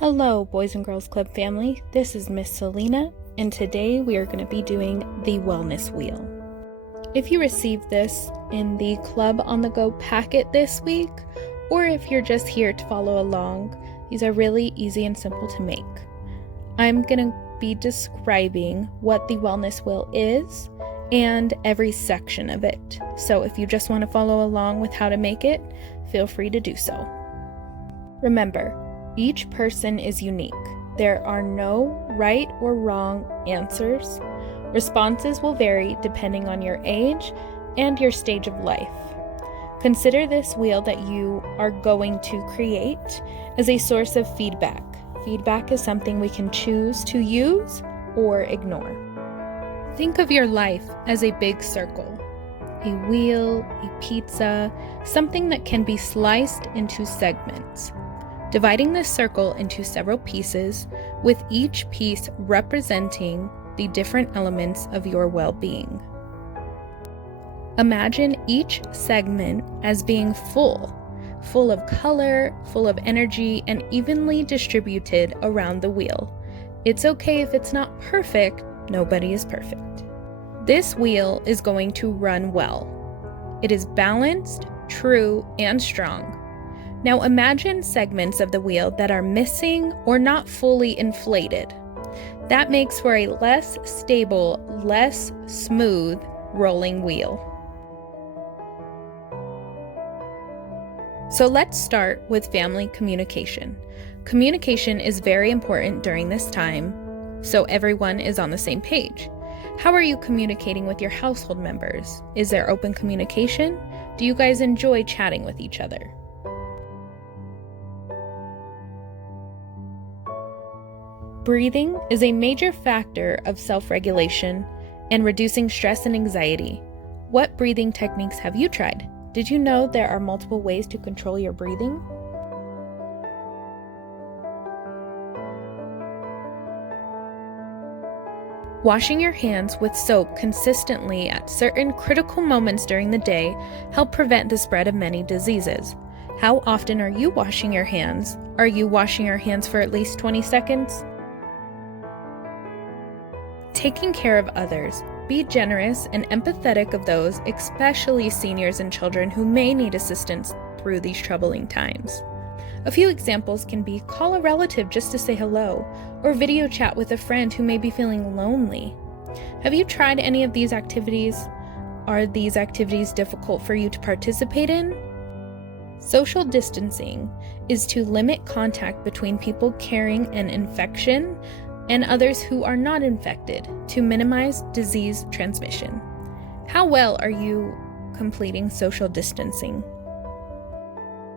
Hello, Boys and Girls Club family. This is Miss Selina, and today we are going to be doing the Wellness Wheel. If you received this in the Club on the Go packet this week, or if you're just here to follow along, these are really easy and simple to make. I'm going to be describing what the Wellness Wheel is and every section of it. So if you just want to follow along with how to make it, feel free to do so. Remember, each person is unique. There are no right or wrong answers. Responses will vary depending on your age and your stage of life. Consider this wheel that you are going to create as a source of feedback. Feedback is something we can choose to use or ignore. Think of your life as a big circle, a wheel, a pizza, something that can be sliced into segments. Dividing this circle into several pieces, with each piece representing the different elements of your well-being. Imagine each segment as being full of color, full of energy, and evenly distributed around the wheel. It's okay if it's not perfect, nobody is perfect. This wheel is going to run well. It is balanced, true, and strong. Now imagine segments of the wheel that are missing or not fully inflated. That makes for a less stable, less smooth rolling wheel. So let's start with family communication. Communication is very important during this time, so everyone is on the same page. How are you communicating with your household members? Is there open communication? Do you guys enjoy chatting with each other? Breathing is a major factor of self-regulation and reducing stress and anxiety. What breathing techniques have you tried? Did you know there are multiple ways to control your breathing? Washing your hands with soap consistently at certain critical moments during the day help prevent the spread of many diseases. How often are you washing your hands? Are you washing your hands for at least 20 seconds? Taking care of others. Be generous and empathetic of those, especially seniors and children who may need assistance through these troubling times. A few examples can be call a relative just to say hello, or video chat with a friend who may be feeling lonely. Have you tried any of these activities? Are these activities difficult for you to participate in? Social distancing is to limit contact between people carrying an infection and others who are not infected to minimize disease transmission. How well are you completing social distancing?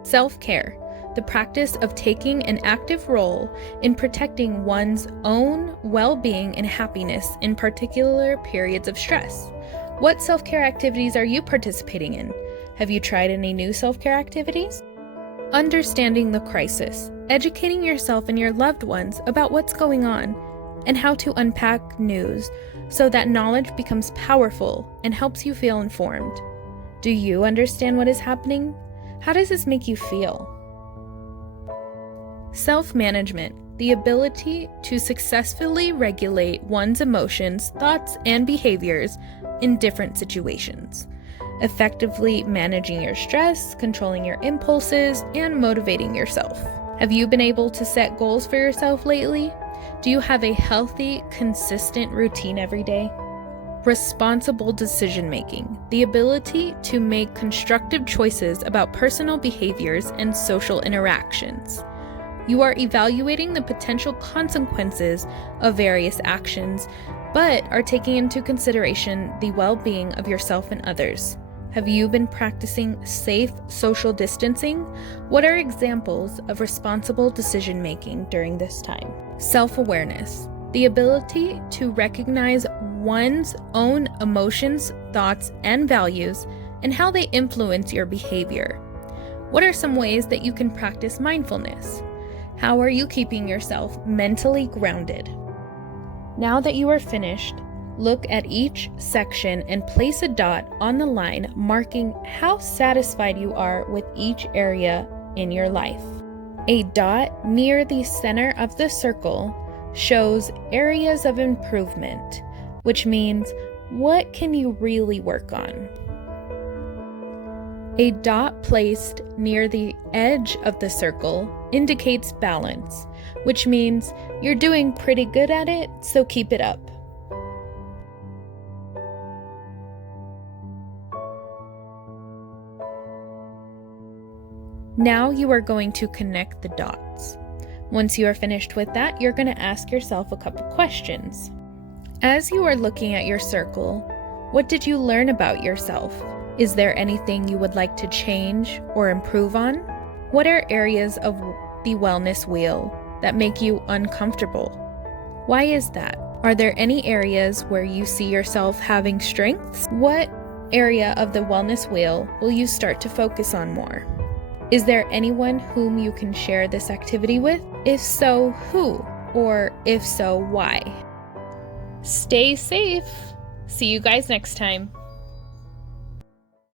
Self-care, the practice of taking an active role in protecting one's own well-being and happiness in particular periods of stress. What self-care activities are you participating in? Have you tried any new self-care activities? Understanding the crisis, educating yourself and your loved ones about what's going on and how to unpack news so that knowledge becomes powerful and helps you feel informed. Do you understand what is happening? How does this make you feel? Self-management, the ability to successfully regulate one's emotions, thoughts, and behaviors in different situations. Effectively managing your stress, controlling your impulses, and motivating yourself. Have you been able to set goals for yourself lately? Do you have a healthy, consistent routine every day? Responsible decision-making, the ability to make constructive choices about personal behaviors and social interactions. You are evaluating the potential consequences of various actions, but are taking into consideration the well-being of yourself and others. Have you been practicing safe social distancing? What are examples of responsible decision-making during this time? Self-awareness, the ability to recognize one's own emotions, thoughts, and values, and how they influence your behavior. What are some ways that you can practice mindfulness? How are you keeping yourself mentally grounded? Now that you are finished, look at each section and place a dot on the line marking how satisfied you are with each area in your life. A dot near the center of the circle shows areas of improvement, which means what can you really work on? A dot placed near the edge of the circle indicates balance, which means you're doing pretty good at it, so keep it up. Now you are going to connect the dots. Once you are finished with that, you're going to ask yourself a couple questions. As you are looking at your circle, what did you learn about yourself? Is there anything you would like to change or improve on? What are areas of the wellness wheel that make you uncomfortable? Why is that? Are there any areas where you see yourself having strengths? What area of the wellness wheel will you start to focus on more? Is there anyone whom you can share this activity with? If so, who? Or if so, why? Stay safe. See you guys next time.